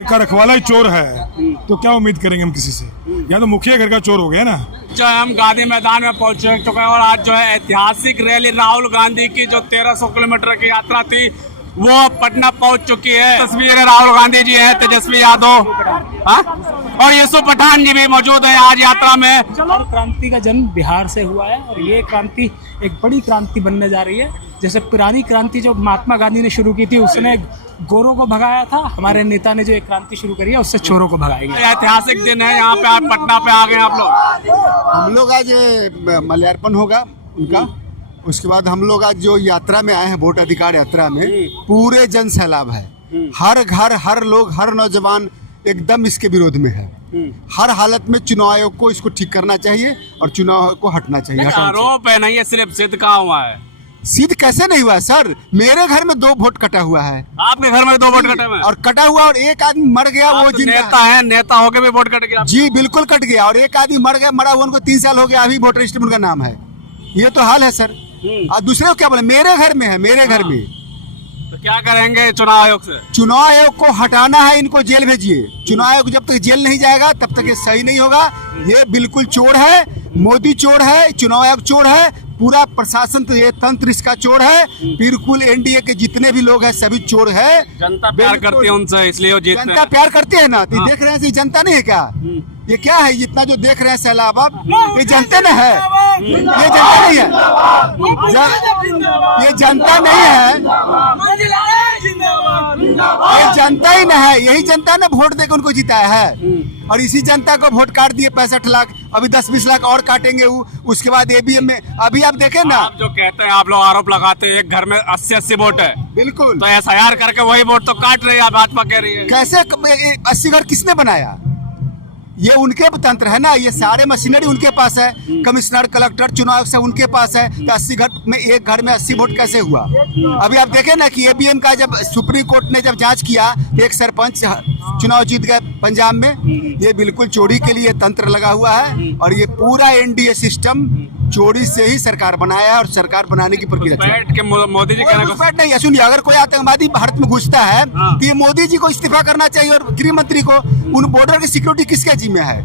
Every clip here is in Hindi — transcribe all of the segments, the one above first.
का रखवाला ही चोर है तो क्या उम्मीद करेंगे हम किसी से। या तो मुखिया घर का चोर हो गया ना। जो है हम गांधी मैदान में पहुंच चुके हैं और आज जो है ऐतिहासिक रैली राहुल गांधी की जो 1300 किलोमीटर की यात्रा थी वो पटना पहुंच चुकी है। तस्वीर राहुल गांधी जी है, तेजस्वी यादव और यूसुफ पठान जी भी मौजूद है आज यात्रा में। हर क्रांति का जन्म बिहार से हुआ है और ये क्रांति एक बड़ी क्रांति बनने जा रही है। जैसे पुरानी क्रांति जो महात्मा गांधी ने शुरू की थी उसने गोरों को भगाया था, हमारे नेता ने जो एक क्रांति शुरू करी है उससे चोरों को भगाएंगे। ऐतिहासिक दिन है, यहाँ पे आज पटना पे आ गए आप लोग। हम लोग आज माल्यार्पण होगा उनका, उसके बाद हम लोग आज जो यात्रा में आए हैं वोट अधिकार यात्रा में पूरे जन सैलाब है। हर घर, हर लोग, हर नौजवान एकदम इसके विरोध में है। हर हालत में चुनाव आयोग को इसको ठीक करना चाहिए और चुनाव को हटना चाहिए। आरोप है नहीं, ये सिर्फ सिद्ध कहाँ हुआ है? सिद्ध कैसे नहीं हुआ सर? मेरे घर में 2 वोट कटा हुआ है। आपके घर में 2 वोट कटे हुए और कटा हुआ और एक आदमी मर गया। वो तो नेता है, नेता होके भी वोट कट गया। जी बिल्कुल कट गया और एक आदमी मर गया, मरा हुआ उनको 3 साल हो गया, अभी वोटर लिस्ट में उनका नाम है। ये तो हाल है सर। और दूसरे को क्या बोले, मेरे घर में है, मेरे घर में। तो क्या करेंगे चुनाव आयोग से? चुनाव आयोग को हटाना है, इनको जेल भेजिए। चुनाव आयोग जब तक जेल नहीं जाएगा तब तक ये सही नहीं होगा। ये बिल्कुल चोर है, मोदी चोर है, चुनाव आयोग चोर है, पूरा प्रशासन तो ये तंत्र इसका चोर है। बिल्कुल एनडीए के जितने भी लोग हैं सभी चोर है। जनता प्यार करती है उनसे, इसलिए वो जीतते हैं। जनता प्यार करते हैं ना। तो देख रहे हैं, जनता नहीं है क्या? ये क्या है इतना जो देख रहे हैं सैलाब? अब ये जनता नहीं है, ये जनता नहीं है, ये जनता नहीं है, ये जनता ही नहीं है। यही जनता ने वोट देकर उनको जिताया है और इसी जनता को वोट काट दिए 65 लाख, अभी 10-20 लाख और काटेंगे। उसके बाद एबीएम में अभी आप देखें ना। आप जो कहते हैं, आप लोग आरोप लगाते हैं एक घर में 80-80 वोट है, बिल्कुल। तो एसआईआर करके वही वोट तो काट रही है, भाजपा कह रही है। कैसे 80 घर किसने बनाया? ये उनके तंत्र है ना, ये सारे मशीनरी उनके पास है। कमिश्नर, कलेक्टर, चुनाव से उनके पास है। तो 80 घर में एक घर में 80 वोट कैसे हुआ? अभी आप देखें ना कि एबीएम का जब सुप्रीम कोर्ट ने जब जांच किया, एक सरपंच चुनाव जीत गए पंजाब में। ये बिल्कुल चोरी के लिए तंत्र लगा हुआ है और ये पूरा एनडीए सिस्टम चोरी से ही सरकार बनाया है और सरकार बनाने की प्रक्रिया बैठ के मोदी जी कहना नहीं। सुनिए, अगर कोई आतंकवादी भारत में घुसता है तो ये मोदी जी को इस्तीफा करना चाहिए और गृह मंत्री को। उन बॉर्डर की सिक्योरिटी किसके जिम्मे है?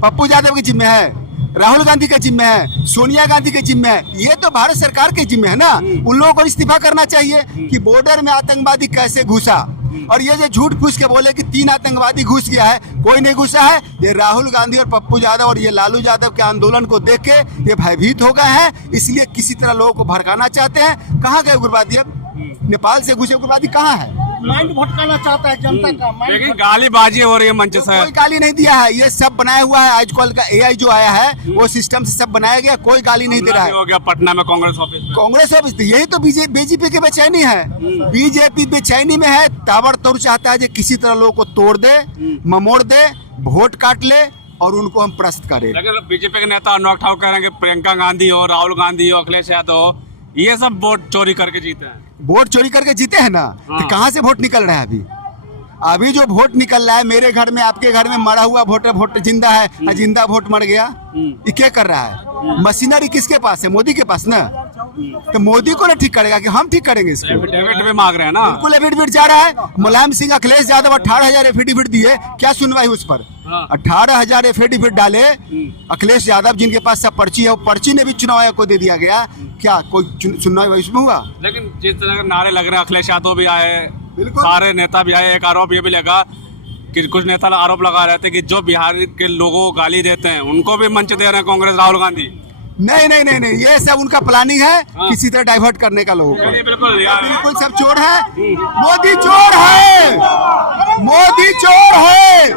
पप्पू यादव के जिम्मे है, राहुल गांधी के जिम्मे है, सोनिया गांधी के जिम्मे है। ये तो भारत सरकार के जिम्मे है ना। उन लोगों को इस्तीफा करना चाहिए कि बॉर्डर में आतंकवादी कैसे घुसा। और ये जो झूठ फूस के बोले कि 3 आतंकवादी घुस गया है, कोई नहीं घुसा है। ये राहुल गांधी और पप्पू यादव और ये लालू यादव के आंदोलन को देख के ये भयभीत हो गए हैं, इसलिए किसी तरह लोगों को भड़काना चाहते हैं। कहाँ गए उग्रवादी? अब नेपाल से घुसे उग्रवादी कहाँ है? माइंड भटकाना चाहता है जनता का। लेकिन गालीबाजी हो रही है मंच से। कोई गाली नहीं दिया है, ये सब बनाया हुआ है। आजकल का एआई जो आया है वो सिस्टम से सब बनाया गया, कोई गाली नहीं दे रहा है। हो गया पटना में कांग्रेस ऑफिस में। कांग्रेस ऑफिस, यही तो बीजेपी की बेचैनी है। बीजेपी बेचैनी में है, ताबड़तोड़ चाहता है कि किसी तरह लोगों को तोड़ दे, ममोड़ दे, वोट काट ले और उनको हम प्रस्त करें। लेकिन बीजेपी के नेता अनुराग ठाकुर कह रहे हैं कि प्रियंका गांधी हो, राहुल गांधी हो, अखिलेश यादव हो, ये सब वोट चोरी करके जीते हैं। वोट चोरी करके जीते हैं ना। तो कहाँ से वोट निकल रहा है? अभी जो वोट निकल रहा है मेरे घर में, आपके घर में मरा हुआ वोट जिंदा है, जिंदा वोट मर गया। ये क्या कर रहा है? मशीनरी किसके पास है? मोदी के पास ना। तो मोदी को ना ठीक करेगा कि हम ठीक करेंगे इसको? एफिडेविट भी मांग रहे हैं ना। बिल्कुल एफिडेविट जा रहा है। मुलायम सिंह, अखिलेश यादव 18,000 एफिडेविट दिए, क्या सुनवाई उस पर? 18,000 एफिडेविट डाले अखिलेश यादव जिनके पास सब पर्ची है, वो पर्ची ने भी चुनाव आयोग को दे दिया गया। क्या कोई सुनवाई उसमें हुआ? लेकिन जिस तरह के नारे लग रहे हैं, अखिलेश यादव भी आए, सारे नेता भी आए। एक आरोप ये भी लगा कि कुछ नेता आरोप लगा रहे थे कि जो बिहार के लोगों को गाली देते हैं उनको भी मंच दे रहे हैं कांग्रेस, राहुल गांधी। नहीं नहीं नहीं नहीं, ये सब उनका प्लानिंग है किसी तरह डाइवर्ट करने का लोगों को। बिल्कुल यार, बिल्कुल सब चोर है। मोदी चोर है, मोदी चोर है।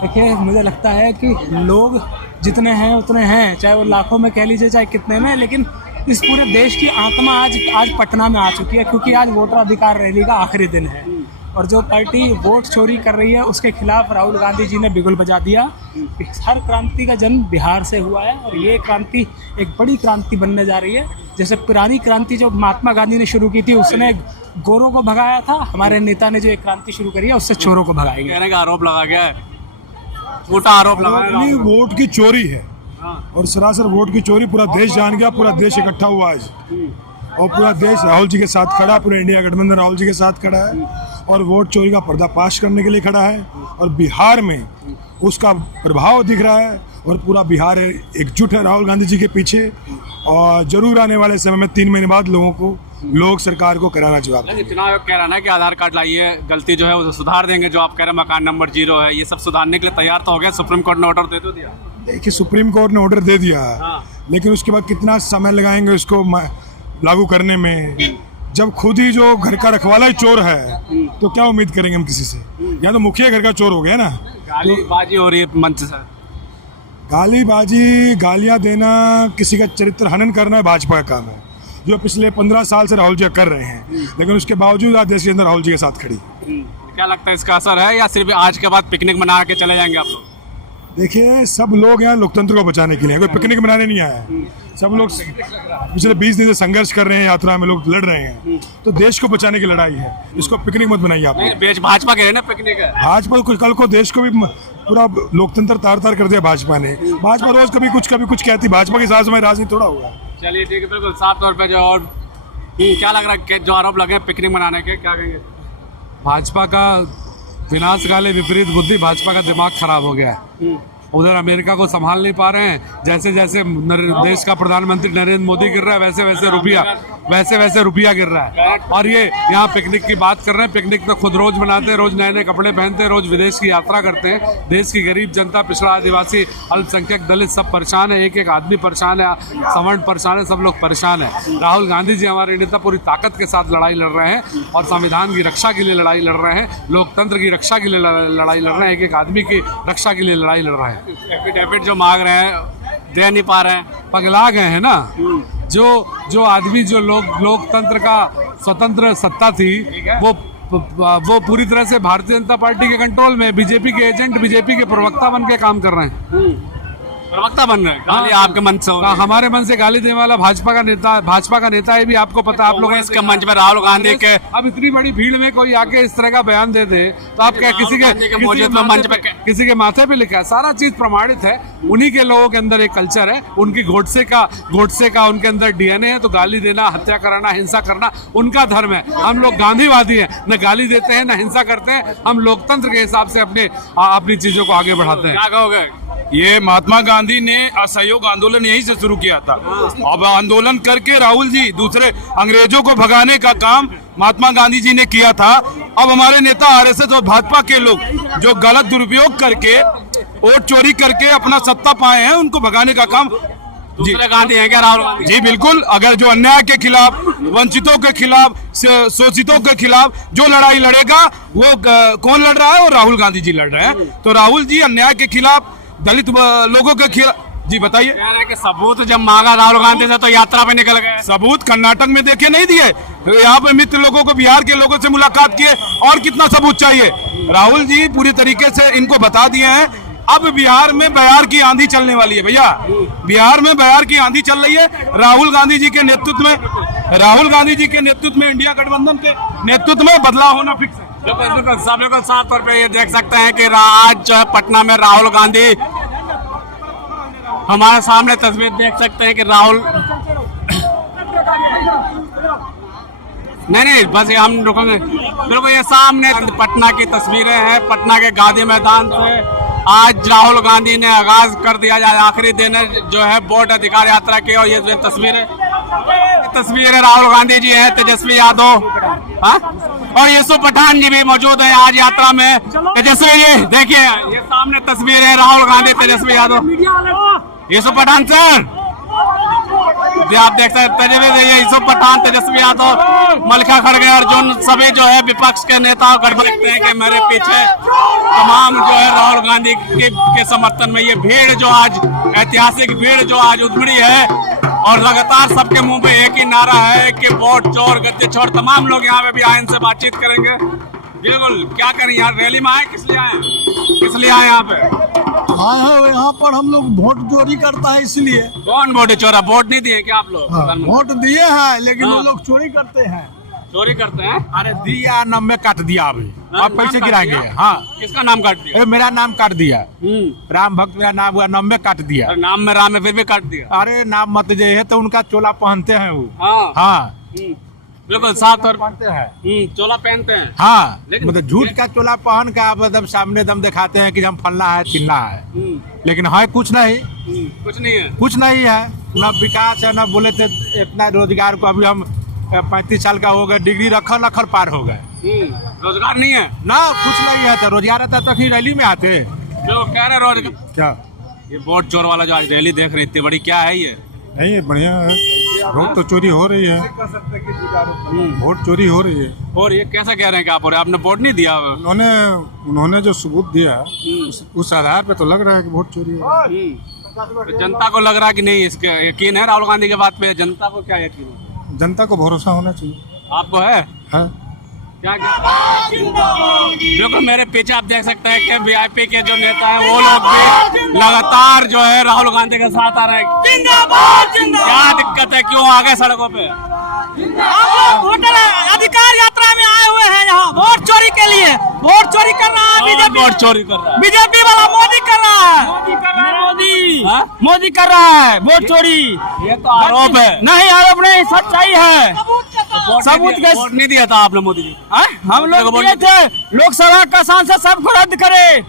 देखिए, मुझे लगता है कि लोग जितने हैं उतने हैं, चाहे वो लाखों में कह लीजिए चाहे कितने में, लेकिन इस पूरे देश की आत्मा आज पटना में आ चुकी है क्योंकि आज वोटर अधिकार रैली का आखिरी दिन है और जो पार्टी वोट चोरी कर रही है उसके खिलाफ राहुल गांधी जी ने बिगुल बजा दिया। हर क्रांति का जन्म बिहार से हुआ है और ये क्रांति एक बड़ी क्रांति बनने जा रही है। जैसे पुरानी क्रांति जो महात्मा गांधी ने शुरू की थी उसने गोरों को भगाया था, हमारे नेता ने जो एक क्रांति शुरू करी है उससे चोरों को भगाएंगे। कहने का आरोप लगा गया है, छोटा आरोप लगा। वोट की चोरी है और सरासर वोट की चोरी पूरा देश जान गया। पूरा देश इकट्ठा हुआ आज और पूरा देश राहुल जी के साथ खड़ा, पूरा इंडिया गठबंधन राहुल जी के साथ खड़ा है और वोट चोरी का पर्दाफाश करने के लिए खड़ा है। और बिहार में उसका प्रभाव दिख रहा है और पूरा बिहार एकजुट है राहुल गांधी जी के पीछे। और जरूर आने वाले समय में 3 महीने बाद लोग सरकार को कराना जवाब देंगे। चुनाव आयोग कह रहा है ना कि आधार कार्ड लाइए, गलती जो है वो सुधार देंगे। जो आप कह रहे हैं मकान नंबर 0 है, ये सब सुधारने के लिए तैयार तो हो गया। सुप्रीम कोर्ट ने ऑर्डर दे तो दिया। देखिए, सुप्रीम कोर्ट ने ऑर्डर दे दिया, लेकिन उसके बाद कितना समय लगाएंगे उसको लागू करने में। जब खुद ही जो घर का रखवाला ही चोर है तो क्या उम्मीद करेंगे हम किसी से। या तो मुखिया घर का चोर हो गया ना। गालीबाजी हो रही है मंच से। गालीबाजी, गालियां देना, किसी का चरित्र हनन करना है भाजपा का काम है, जो पिछले 15 साल से राहुल जी कर रहे हैं। लेकिन उसके बावजूद आज देश के अंदर राहुल जी के साथ खड़ी। क्या लगता है इसका असर है या सिर्फ आज के बाद पिकनिक मना के चले जाएंगे आप लोग? देखिए, सब लोग यहाँ लोकतंत्र को बचाने के लिए, कोई पिकनिक मनाने नहीं आया है। सब लोग पिछले 20 दिन से संघर्ष कर रहे हैं, यात्रा में लोग लड़ रहे हैं। तो देश को बचाने की लड़ाई है, इसको पिकनिक मत बनाइए आप। भाजपा के है ना पिकनिक है। भाजपा कल को देश को भी पूरा लोकतंत्र तार कर दिया भाजपा ने। भाजपा रोज कभी कुछ कहती। भाजपा के साथ में राजनीति थोड़ा हुआ। चलिए ठीक है, बिल्कुल साफ तौर पे जो और क्या लग रहा है जो आरोप लगे पिकनिक मनाने के, क्या कहेंगे? भाजपा का विनाशकाले विपरीत बुद्धि, भाजपा का दिमाग खराब हो गया है। उधर अमेरिका को संभाल नहीं पा रहे हैं। जैसे जैसे देश का प्रधानमंत्री नरेंद्र मोदी गिर रहा है वैसे वैसे रुपया गिर रहा है। और ये यहाँ पिकनिक की बात कर रहे हैं। पिकनिक तो खुद रोज मनाते हैं, रोज नए नए कपड़े पहनते हैं, रोज विदेश की यात्रा करते हैं। देश की गरीब जनता, पिछड़ा, आदिवासी, अल्पसंख्यक, दलित सब परेशान है। एक आदमी परेशान है, सवर्ण परेशान है, सब लोग परेशान है। राहुल गांधी जी हमारे नेता पूरी ताकत के साथ लड़ाई लड़ रहे हैं और संविधान की रक्षा के लिए लड़ाई लड़ रहे हैं, लोकतंत्र की रक्षा के लिए लड़ाई लड़ रहे हैं, एक आदमी की रक्षा के लिए लड़ाई लड़ रहे हैं। एफिडेविट जो मांग रहे हैं दे नहीं पा रहे हैं, पगला गए हैं ना। जो आदमी जो लोकतंत्र का स्वतंत्र सत्ता थी वो पूरी तरह से भारतीय जनता पार्टी के कंट्रोल में, बीजेपी के एजेंट, बीजेपी के प्रवक्ता बन के काम कर रहे हैं। प्रवक्ता बन रहे हैं गाली आपके मन से। हमारे मन से गाली देने वाला भाजपा का नेता है भी, आपको पता। आप लोगों इसके मंच में राहुल गांधी के अब इतनी बड़ी भीड़ में कोई आके इस तरह का बयान दे दे तो आप क्या किसी के माथे पे लिखा है? सारा चीज प्रमाणित है। उन्हीं के लोगों के अंदर एक कल्चर है, उनकी गोडसे का उनके अंदर डीएनए है। तो गाली देना, हत्या कराना, हिंसा करना उनका धर्म है। हम लोग गांधीवादी हैं, न गाली देते हैं न हिंसा करते हैं। हम लोकतंत्र के हिसाब से अपनी चीजों को आगे बढ़ाते हैं। क्या कहोगे? ये महात्मा गांधी ने असहयोग आंदोलन यहीं से शुरू किया था। अब आंदोलन करके राहुल जी दूसरे अंग्रेजों को भगाने का काम महात्मा गांधी जी ने किया था। अब हमारे नेता आरएसएस और भाजपा के लोग जो गलत दुरुपयोग करके वोट चोरी करके अपना सत्ता पाए हैं, उनको भगाने का काम दूसरे गांधी है क्या राहुल गांधी? जी बिल्कुल। अगर जो अन्याय के खिलाफ, वंचितों के खिलाफ, शोषितों के खिलाफ जो लड़ाई लड़ेगा वो कौन लड़ रहा है? और राहुल गांधी जी लड़ रहे हैं। तो राहुल जी अन्याय के खिलाफ, दलित लोगों के खिलाफ। जी बताइए। कह रहे हैं कि सबूत जब मांगा राहुल गांधी से तो यात्रा पे निकल गए। सबूत कर्नाटक में देखे नहीं दिए, यहाँ पे मित्र लोगों को, बिहार के लोगों से मुलाकात किए। और कितना सबूत चाहिए? राहुल जी पूरी तरीके से इनको बता दिए हैं। अब बिहार में बयार की आंधी चलने वाली है भैया। बिहार में बयार की आंधी चल रही है। राहुल गांधी जी के नेतृत्व में इंडिया गठबंधन के नेतृत्व में बदलाव होना फिक्स है। बिल्कुल सब लोग साफ तौर पे ये देख सकते हैं कि आज जो है पटना में राहुल गांधी, हमारे सामने तस्वीर देख सकते हैं कि राहुल नहीं बस हम रुकेंगे। बिल्कुल ये सामने पटना की तस्वीरें हैं। पटना के गांधी मैदान से आज राहुल गांधी ने आगाज कर दिया। आखिरी दिन जो है वोट अधिकार यात्रा की। और ये तस्वीरें राहुल गांधी जी हैं, तेजस्वी यादव और यूसुफ पठान जी भी मौजूद है आज यात्रा में। तेजस्वी जी देखिए, ये सामने तस्वीर है राहुल गांधी, तेजस्वी यादव, यूसुफ पठान सर आप देख सकते हैं। यूसुफ पठान, तेजस्वी यादव, मल्लिका खड़गे, अर्जुन, सभी जो है विपक्ष के नेता देखते हैं कि मेरे पीछे तमाम जो है राहुल गांधी के समर्थन में ये भीड़ जो आज, ऐतिहासिक भीड़ जो आज उमड़ी है। और लगातार सबके मुंह पे एक ही नारा है कि वोट चोर, गद्दे छोड़। तमाम लोग यहाँ पे भी आए, इनसे बातचीत करेंगे। बिल्कुल, क्या करें यहाँ रैली में आए? किस लिए आए यहाँ पे? आए हैं यहाँ पर हम लोग वोट चोरी करता है इसलिए। कौन वोट चोरा? वोट नहीं दिए क्या आप लोग? वोट दिए हैं लेकिन वो लोग चोरी करते हैं। चोरी करते हैं? अरे दिया, नाम में काट दिया। अभी अब पैसे गिराएंगे। हाँ, किसका नाम काट दिया? मेरा नाम काट दिया। राम भक्त मेरा नाम हुआ, नाम में काट दिया। नाम में राम है फिर भी काट दिया। अरे नाम मत जे है तो उनका चोला पहनते हैं वो। हाँ। बिल्कुल साफ तौर पर पहनते हैं। चोला पहनते हैं। हाँ, लेकिन मतलब झूठ का चोला पहन के आप एकदम सामने दम दिखाते हैं कि हम फलना है चिल्ला है, लेकिन है कुछ नहीं, कुछ नहीं है। कुछ नहीं है, न विकास है, न बोले थे इतना रोजगार को अभी हम 35 साल का हो गए, डिग्री रखल रखल पार हो गए, रोजगार नहीं है। ना कुछ नहीं है। तो रोजगार रहता तो फिर रैली में आते। जो कह रहे रोजगार, क्या ये वोट चोर वाला जो आज रैली देख रहे इतनी बड़ी, क्या है ये? नहीं है, बढ़िया है। वोट तो चोरी हो रही है, वोट चोरी हो रही है। और ये कैसा कह रहे हैं कि आप आपने वोट नहीं दिया? उन्होंने जो सबूत दिया उस आधार पे तो लग रहा है कि वोट चोरी है। तो जनता को लग रहा है कि नहीं, इसके यकीन है राहुल गांधी के बात पे? जनता को क्या यकीन है? जनता को भरोसा होना चाहिए। आपको है? हाँ। क्या देखो मेरे पीछे आप देख सकते हैं कि वीआईपी के जो नेता हैं वो लोग भी लगातार जो है राहुल गांधी के साथ आ रहे हैं। क्या दिक्कत है, क्यों आ गए सड़कों पे? वोटर अधिकार यात्रा में आए हुए हैं यहाँ वोट चोरी के लिए। वोट चोरी कर रहा है बीजेपी, वोट चोरी कर रहा है बीजेपी वाला मोदी कर रहा है, मोदी कर रहा है वोट चोरी। ये तो आरोप है। नहीं आरोप नहीं, सच्चाई है। सबूत वोट नहीं दिया था आपने मोदी जी? हम लोग दिए थे, लोकसभा का सांसद सबको रद्द करे,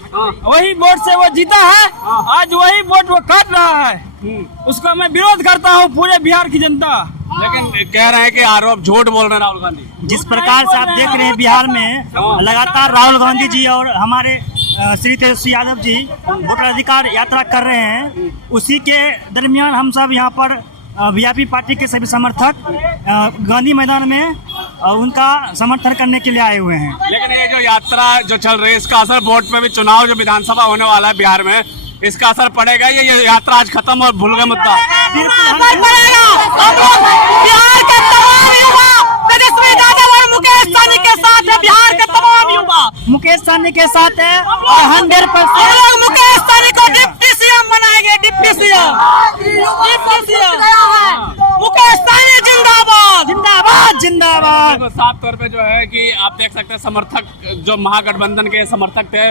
वही वोट से वो जीता है। आज वही वोट वो काट रहा है, उसका मैं विरोध करता हूँ पूरे बिहार की जनता। लेकिन कह रहे हैं कि आरोप झूठ बोल रहे हैं राहुल गांधी। जिस प्रकार से आप देख रहे हैं बिहार में लगातार राहुल गांधी जी और हमारे श्री तेजस्वी यादव जी वोटर अधिकार यात्रा कर रहे हैं, उसी के दरमियान हम सब यहाँ पर वीआईपी पार्टी के सभी समर्थक गांधी मैदान में उनका समर्थन करने के लिए आए हुए हैं। लेकिन ये जो यात्रा जो चल रही है इसका असर वोट पे भी, चुनाव जो विधानसभा होने वाला है बिहार में, इसका असर पड़ेगा? ये यात्रा आज खत्म और भूल गए मुद्दा? बिहार के तमाम युवा तेजस्वी यादव और मुकेश सहनी के साथ है। बिहार के तमाम युवा मुकेश सहनी के साथ है और 100% लोग मुकेश सहनी को डिप्टी सीएम बनाएंगे। डिप्टी सीएम मुकेश सहनी जिंदाबाद जिंदाबाद जिंदाबाद। देखो साफ तौर पे जो है कि आप देख सकते हैं समर्थक जो महागठबंधन के समर्थक थे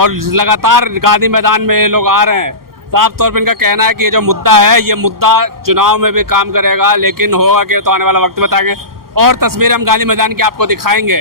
और लगातार गांधी मैदान में ये लोग आ रहे हैं। साफ तौर पे इनका कहना है कि ये जो मुद्दा है ये मुद्दा चुनाव में भी काम करेगा, लेकिन होगा कि तो आने वाला वक्त बताएंगे। और तस्वीरें हम गांधी मैदान की आपको दिखाएंगे।